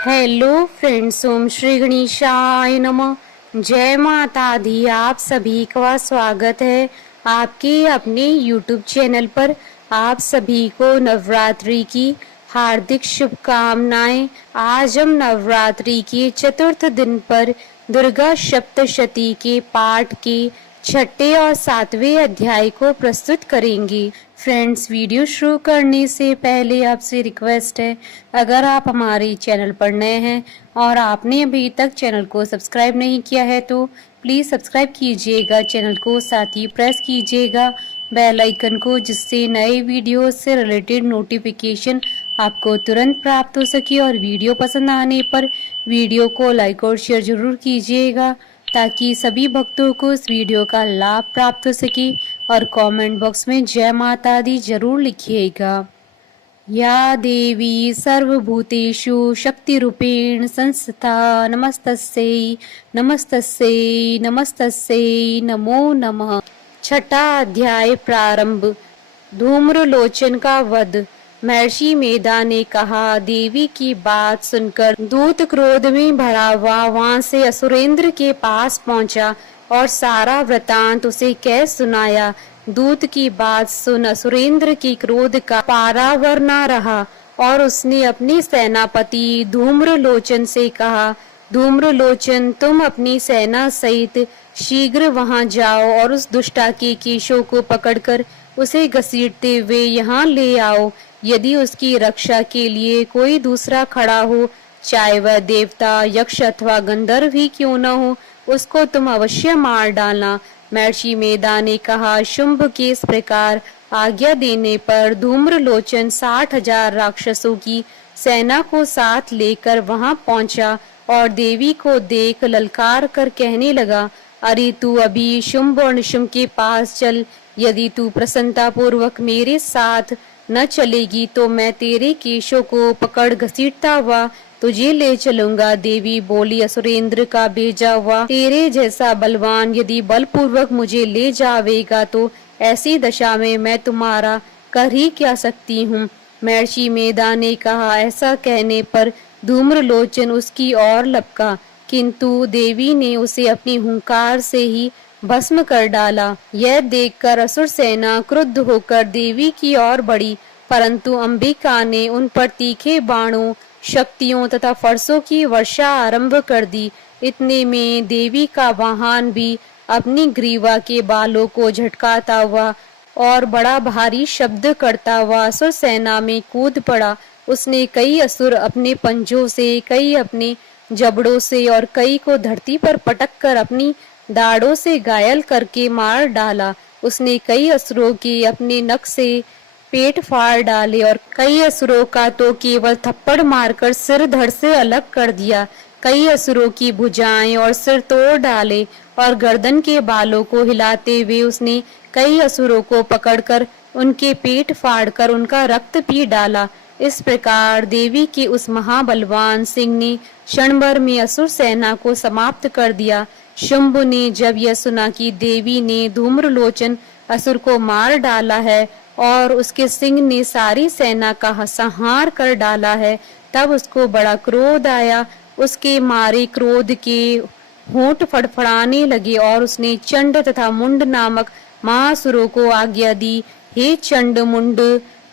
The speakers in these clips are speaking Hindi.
हेलो फ्रेंड्स, ओम श्री गणेशाय नमः। जय माता दी। आप सभी का स्वागत है आपके अपने यूट्यूब चैनल पर। आप सभी को नवरात्रि की हार्दिक शुभकामनाएं। आज हम नवरात्रि के चतुर्थ दिन पर दुर्गा सप्तशती के पाठ के छठे और सातवें अध्याय को प्रस्तुत करेंगे। फ्रेंड्स, वीडियो शुरू करने से पहले आपसे रिक्वेस्ट है, अगर आप हमारे चैनल पर नए हैं और आपने अभी तक चैनल को सब्सक्राइब नहीं किया है तो प्लीज़ सब्सक्राइब कीजिएगा चैनल को, साथ ही प्रेस कीजिएगा बेल आइकन को, जिससे नए वीडियो से रिलेटेड नोटिफिकेशन आपको तुरंत प्राप्त हो सके। और वीडियो पसंद आने पर वीडियो को लाइक और शेयर जरूर कीजिएगा ताकि सभी भक्तों को इस वीडियो का लाभ प्राप्त हो सके। और कमेंट बॉक्स में जय माता दी जरूर लिखिएगा। या देवी सर्वभूतेषु शक्तिरूपेण संस्थिता नमस्तस्यै नमस्तस्यै नमस्तस्यै नमो नमः। छठा अध्याय प्रारंभ। धूम्रलोचन का वध। महर्षि मेधा ने कहा, देवी की बात सुनकर दूत क्रोध में भरा हुआ वहां से असुरेंद्र के पास पहुंचा और सारा वृतांत उसे कह सुनाया। दूत की बात सुन असुरेंद्र की क्रोध का पारावर न रहा और उसने अपने सेनापति धूम्रलोचन से कहा, धूम्रलोचन, तुम अपनी सेना सहित शीघ्र वहां जाओ और उस दुष्टा के केशों को पकड़कर उसे घसीटते हुए यहाँ ले आओ। यदि उसकी रक्षा के लिए कोई दूसरा खड़ा हो, चाहे वह देवता, यक्ष अथवा गंधर्व ही क्यों न हो, उसको तुम अवश्य मार डालना। महर्षि मेधा ने कहा। शुंभ के इस प्रकार आज्ञा देने पर धूम्रलोचन 60,000 राक्षसों की सेना को साथ लेकर वहां पहुंचा और देवी को देख ललकार कर कहने लगा, अरे तू अभी शुंभ और निशुंभ के पास चल। यदि तू प्रसन्नता पूर्वक मेरे साथ न चलेगी तो मैं तेरे केशों को पकड़ घसीटता हुआ तुझे ले चलूंगा। देवी बोली, असुरेंद्र का भेजा हुआ तेरे जैसा बलवान यदि बलपूर्वक मुझे ले जावेगा तो ऐसी दशा में मैं तुम्हारा कर ही क्या सकती हूँ। महर्षि मेधा ने कहा। ऐसा कहने पर धूम्रलोचन उसकी ओर लपका, किंतु देवी ने उसे अपनी हुंकार से ही भस्म कर डाला। यह देखकर असुर सेना क्रुद्ध होकर देवी की ओर बढ़ी, परंतु अंबिका ने उन पर तीखे बाणों, शक्तियों तथा फरसों की वर्षा आरंभ कर दी। इतने में देवी का वाहन भी अपनी ग्रीवा के बालों को झटकाता हुआ और बड़ा भारी शब्द करता हुआ असुर सेना में कूद पड़ा। उसने कई असुर अपने पंजों से, कई अपने जबड़ों से और कई को धरती पर पटक कर अपनी दाढ़ों से घायल करके मार डाला। उसने कई असुरों के अपने नख से पेट फाड़ डाले और कई असुरों का तो केवल थप्पड़ मारकर सिर धड़ से अलग कर दिया। कई असुरों की भुजाएं और सिर तोड़ डाले और गर्दन के बालों को हिलाते हुए उसने कई असुरों को पकड़कर उनके पेट फाड़कर उनका रक्त पी डाला। इस प्रकार देवी के उस महाबलवान सिंह ने क्षण भर में असुर सेना को समाप्त कर दिया। शुंभ ने जब यह सुना कि देवी ने धूम्रलोचन असुर को मार डाला है और उसके सिंह ने सारी सेना का संहार कर डाला है, तब उसको बड़ा क्रोध आया। उसके मारे क्रोध के होंठ फड़फड़ाने लगे और उसने चंड तथा मुंड नामक महासुरों को आज्ञा दी, हे चंड मुंड,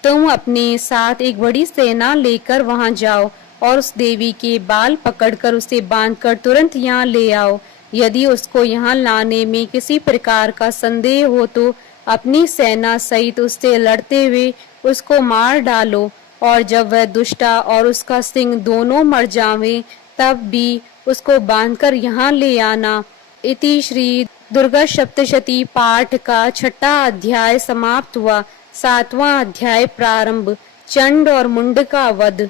तुम अपने साथ एक बड़ी सेना लेकर वहां जाओ और उस देवी के बाल पकड़कर उसे बांधकर तुरंत यहाँ ले आओ। यदि उसको यहाँ लाने में किसी प्रकार का संदेह हो तो अपनी सेना सहित उससे लड़ते हुए उसको मार डालो, और जब वह दुष्टा और उसका सिंह दोनों मर जावे तब भी उसको बांधकर यहाँ ले आना। इति श्री दुर्गा सप्तशती पाठ का छठा अध्याय समाप्त हुआ। सातवां अध्याय प्रारंभ। चंड और मुंड का वध।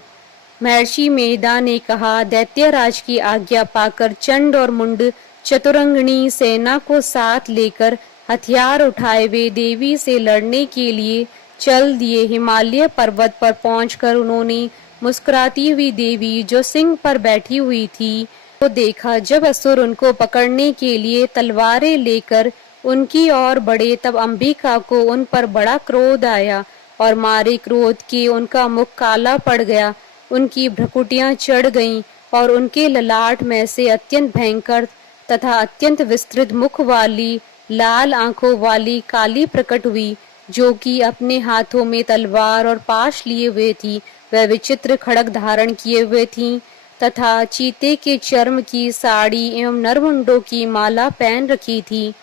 महर्षि मेधा ने कहा, दैत्यराज की आज्ञा पाकर चंड और मुंड चतुरंगिणी सेना को साथ लेकर हथियार उठाए वे देवी से लड़ने के लिए चल दिए। हिमालय पर्वत पर पहुंचकर उन्होंने मुस्कुराती हुई देवी जो सिंह पर बैठी हुई थी को देखा। जब असुर उनको पकड़ने के लिए तलवारें लेकर उनकी ओर बढ़े तब अंबिका को उन पर बड़ा क्रोध आया और मारे क्रोध के उनका मुख काला पड़ गया। उनकी भ्रुकुटियां चढ़ गईं और उनके ललाट में से अत्यंत भयंकर तथा अत्यंत विस्तृत मुख वाली लाल आंखों वाली काली प्रकट हुई, जो कि अपने हाथों में तलवार और पाश लिए हुए थी। वह विचित्र खड़ग धारण किए हुए थीं तथा चीते के चर्म की साड़ी एवं नरमुंडों की माला पहन रखी थी।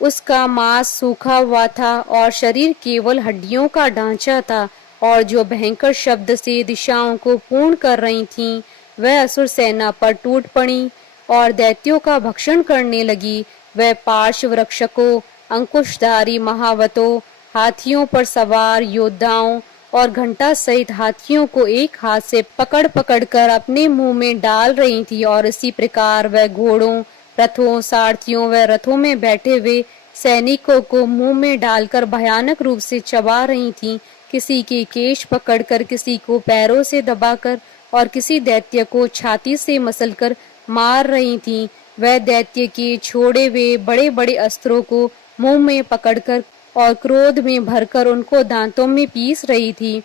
उसका मांस सूखा हुआ था और शरीर केवल हड्डियों का ढांचा था, और जो भयंकर शब्द से दिशाओं को पूर्ण कर रही थीं, वह असुर सेना पर टूट पड़ी और दैत्यों का भक्षण करने लगी। वह पार्श्व रक्षकों, अंकुशधारी महावतों, हाथियों पर सवार योद्धाओं और घंटा सहित हाथियों को एक हाथ से पकड़ पकड़ कर अपने मुंह में डाल रही थी, और इसी प्रकार वह घोड़ों, रथों, सारथियों व रथों में बैठे हुए सैनिकों को मुंह में डालकर भयानक रूप से चबा रही थीं। किसी के केश पकड़कर, किसी को पैरों से दबाकर और किसी दैत्य को छाती से मसलकर मार रही थीं। वह दैत्य के छोड़े हुए बड़े बड़े अस्त्रों को मुंह में पकड़कर और क्रोध में भरकर उनको दांतों में पीस रही थी।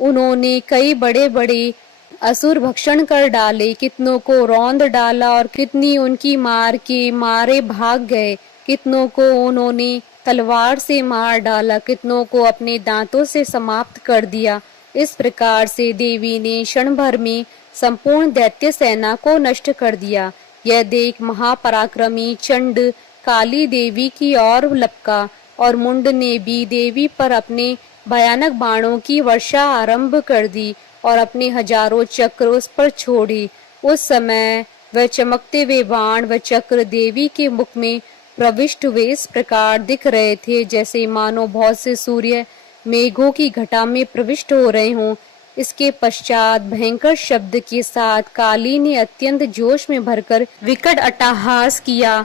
उन्होंने कई बड़े बड़े असुर भक्षण कर डाले, कितनों को रौंद डाला और कितनी उनकी मार के मारे भाग गए। कितनों को उन्होंने तलवार से मार डाला, कितनों को अपने दांतों से समाप्त कर दिया। इस प्रकार से देवी ने क्षण भर में संपूर्ण दैत्य सेना को नष्ट कर दिया। यह देख महापराक्रमी चंड काली देवी की ओर लपका और मुंड ने भी देवी पर अपने भयानक बाणों की वर्षा आरंभ कर दी और अपने हजारों चक्र उस पर छोड़े। उस समय वह चमकते हुए बाण व चक्र देवी के मुख में प्रविष्ट हुए इस प्रकार दिख रहे थे, जैसे मानो बहुत से सूर्य मेघों की घटा में प्रविष्ट हो रहे हों। इसके पश्चात भयंकर शब्द के साथ काली ने अत्यंत जोश में भरकर विकट अट्टहास किया।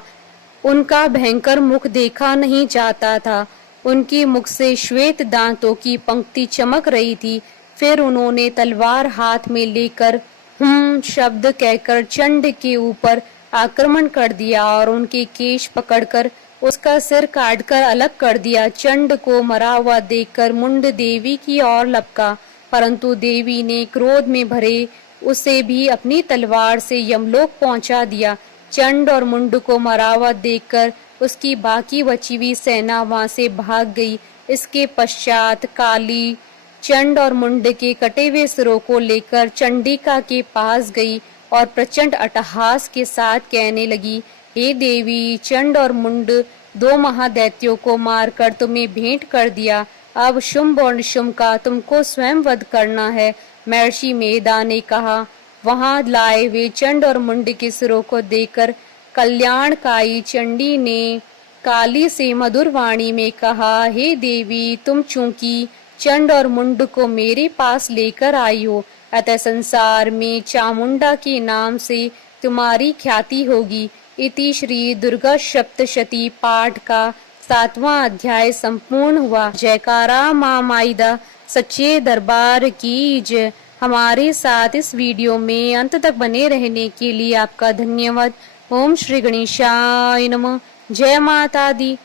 उनका भयंकर मुख देखा नहीं जाता था। उनके मुख से श्वेत दांतों की पंक्ति चमक रही थी। फिर उन्होंने तलवार हाथ में लेकर शब्द कहकर चंड के ऊपर आक्रमण कर दिया और उनके केश पकड़कर उसका सिर काटकर अलग कर दिया। चंड को मरा हुआ देखकर मुंड देवी की ओर लपका, परंतु देवी ने क्रोध में भरे उसे भी अपनी तलवार से यमलोक पहुंचा दिया। चंड और मुंड को मरा हुआ देखकर उसकी बाकी बची हुई सेना वहां से भाग गई। इसके पश्चात काली चंड और मुंड के कटे हुए सिरों को लेकर चंडिका के पास गई और प्रचंड अट्टहास के साथ कहने लगी, हे देवी, चंड और मुंड दो महादैत्यों को मारकर तुम्हें भेंट कर दिया। अब शुंभ और निशुंभ का तुमको स्वयं वध करना है। महर्षि मेधा ने कहा। वहां लाए हुए चंड और मुंड के सिरों को देखकर कल्याणकाई चंडी ने काली से मधुर वाणी में कहा, हे देवी, तुम चूंकि चंड और मुंड को मेरे पास लेकर आई हो, अतः संसार में चामुंडा के नाम से तुम्हारी ख्याति होगी। इति श्री दुर्गा सप्तशती पाठ का 7वां अध्याय संपूर्ण हुआ। जयकारा मां माईदा सच्चे दरबार की जय। हमारे साथ इस वीडियो में अंत तक बने रहने के लिए आपका धन्यवाद। ओम श्री गणेशाय नमः। जय माता दी।